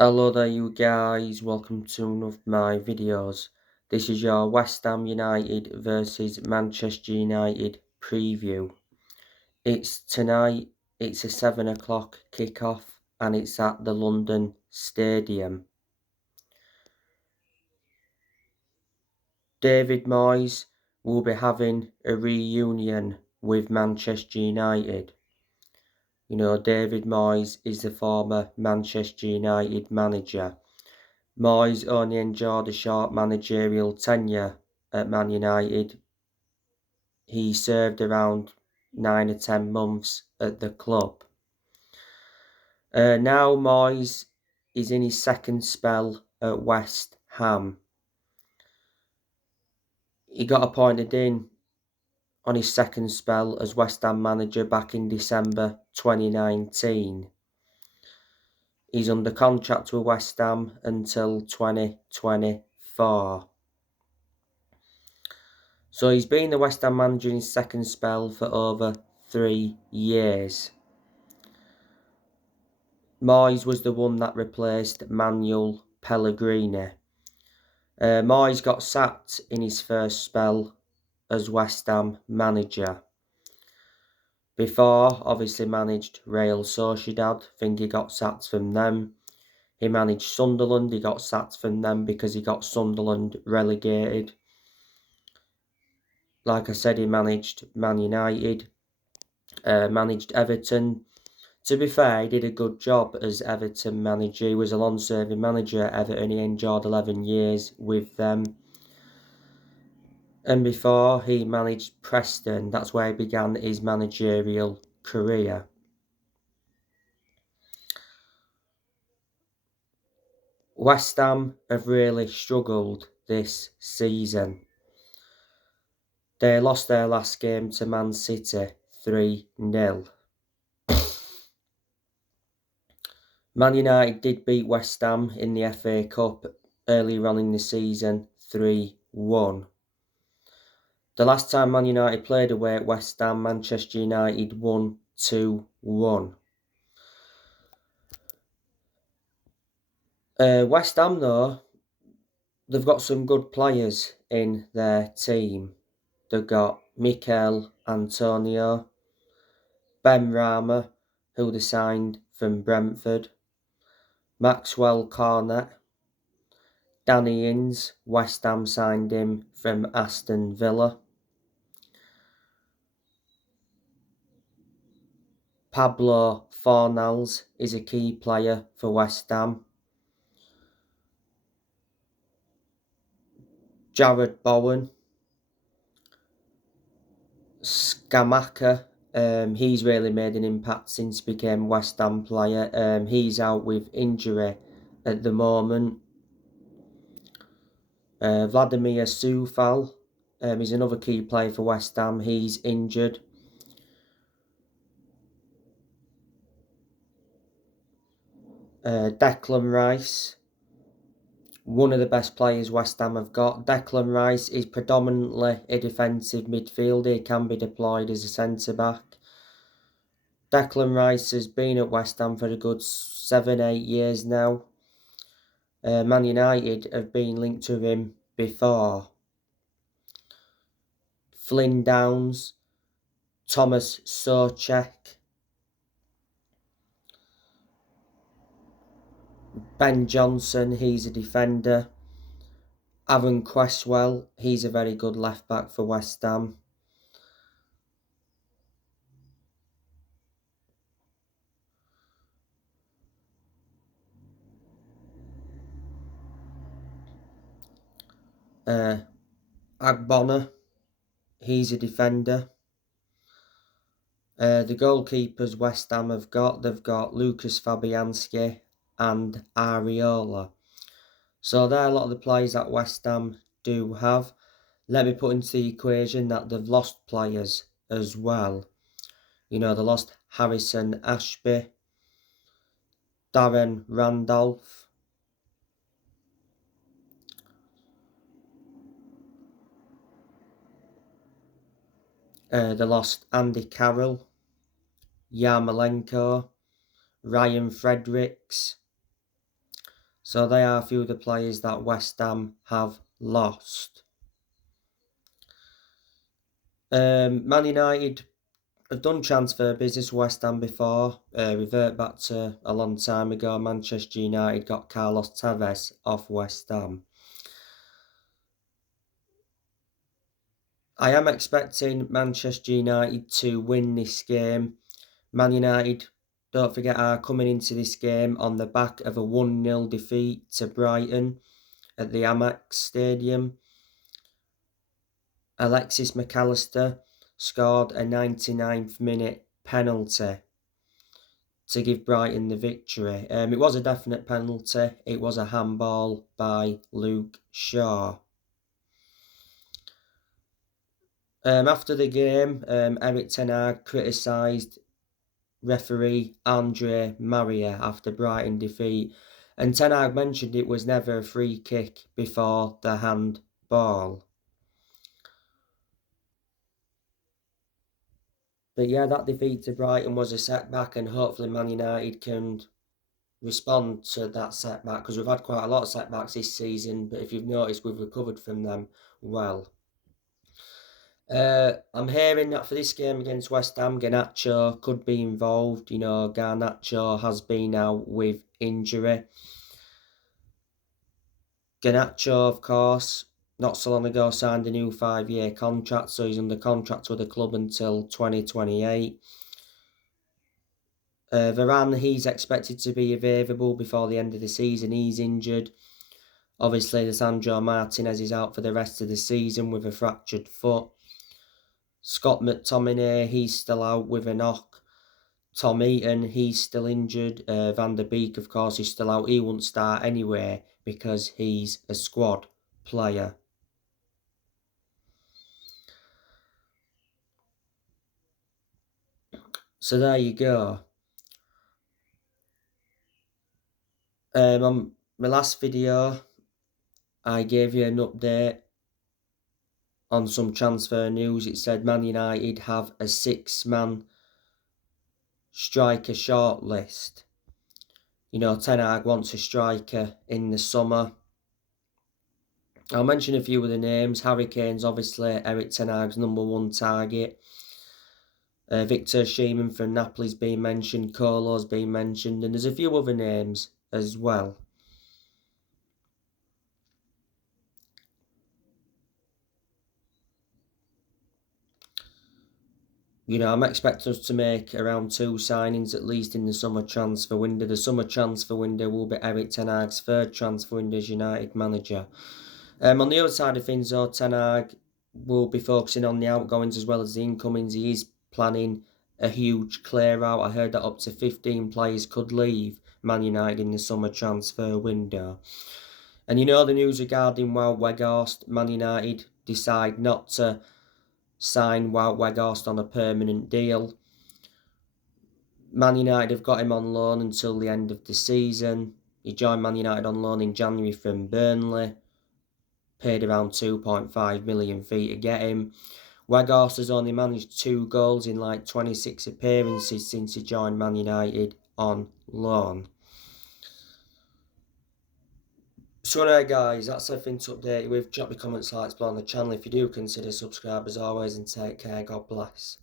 Hello there you guys, welcome to one of my videos. This is your West Ham United versus Manchester United preview. It's tonight, it's a 7 o'clock kickoff and it's at the London Stadium. David Moyes will be having a reunion with Manchester United. You know, David Moyes is the former Manchester United manager. Moyes only enjoyed a short managerial tenure at Man United. He served around 9 or 10 months at the club. Now Moyes is in his second spell at West Ham. He got appointed in on his second spell as West Ham manager back in December 2019. He's under contract with West Ham until 2024. So he's been the West Ham manager in his second spell for over 3 years. Moyes was the one that replaced Manuel Pellegrini. Moyes got sacked in his first spell as West Ham manager. Before, obviously managed Real Sociedad. I think he got sacked from them. He managed Sunderland. He got sacked from them because he got Sunderland relegated. Like I said, he managed Man United. Managed Everton. To be fair, he did a good job as Everton manager. He was a long-serving manager at Everton. He enjoyed 11 years with them. And before, he managed Preston. That's where he began his managerial career. West Ham have really struggled this season. They lost their last game to Man City 3-0. Man United did beat West Ham in the FA Cup earlier on in the season 3-1. The last time Man United played away at West Ham, Manchester United won 2-1. West Ham, though, they've got some good players in their team. They've got Mikel Antonio, Benrahma, who they signed from Brentford, Maxwell Cornet, Danny Ings, West Ham signed him from Aston Villa. Pablo Fornals is a key player for West Ham. Jared Bowen, Scamacca, he's really made an impact since he became a West Ham player. He's out with injury at the moment. Vladimir Coufal is another key player for West Ham. He's injured. Declan Rice, one of the best players West Ham have got. Declan Rice is predominantly a defensive midfielder. He can be deployed as a centre-back. Declan Rice has been at West Ham for a good 7-8 years now. Man United have been linked to him before. Flynn Downs, Thomas Soucek, Ben Johnson, he's a defender. Aaron Cresswell, he's a very good left back for West Ham. Agbonna, he's a defender. The goalkeepers West Ham have got, they've got Lucas Fabianski and Areola. So they're a lot of the players that West Ham do have. Let me put into the equation that they've lost players as well. You know, they lost Harrison Ashby, Darren Randolph, they lost Andy Carroll, Yarmolenko, Ryan Fredericks, So they are a few of the players that West Ham have lost. Man United have done transfer business with West Ham before. Revert back to a long time ago. Manchester United got Carlos Tevez off West Ham. I am expecting Manchester United to win this game. Man United, don't forget, are coming into this game on the back of a 1-0 defeat to Brighton at the Amex Stadium. Alexis McAllister scored a 99th minute penalty to give Brighton the victory. It was a definite penalty. It was a handball by Luke Shaw. After the game, Erik ten Hag criticised referee Andre Maria after Brighton defeat, and Ten Hag mentioned it was never a free kick before the handball. But yeah, that defeat to Brighton was a setback, and hopefully Man United can respond to that setback, because we've had quite a lot of setbacks this season, but if you've noticed, we've recovered from them well. I'm hearing that for this game against West Ham, Garnacho could be involved. You know, Garnacho has been out with injury. Garnacho, of course, not so long ago signed a new 5-year contract, so he's under contract with the club until 2028. Varane, he's expected to be available before the end of the season. He's injured. Obviously, Lisandro Martinez is out for the rest of the season with a fractured foot. Scott McTominay, he's still out with a knock. Tom Eaton, he's still injured. Van der Beek, of course, is still out. He won't start anyway because he's a squad player. So there you go. On my last video, I gave you an update on some transfer news. It said Man United have a 6-man striker shortlist. You know, Ten Hag wants a striker in the summer. I'll mention a few of the names. Harry Kane's obviously Erik ten Hag's #1 target. Victor Osimhen from Napoli's been mentioned. Kolo's been mentioned. And there's a few other names as well. You know, I'm expecting us to make around 2 signings at least in the summer transfer window. The summer transfer window will be Erik ten Hag's 3rd transfer window as United manager. On the other side of things, though, Ten Hag will be focusing on the outgoings as well as the incomings. He is planning a huge clear out. I heard that up to 15 players could leave Man United in the summer transfer window. And you know the news regarding Wout Weghorst. Man United decide not to sign Wout Weghorst on a permanent deal. Man United have got him on loan until the end of the season. He joined Man United on loan in January from Burnley. Paid around 2.5 million fee to get him. Weghorst has only managed 2 goals in like 26 appearances since he joined Man United on loan. So anyway guys, that's everything to update you with. Drop your comments, likes below on the channel if you do consider subscribe as always, and take care. God bless.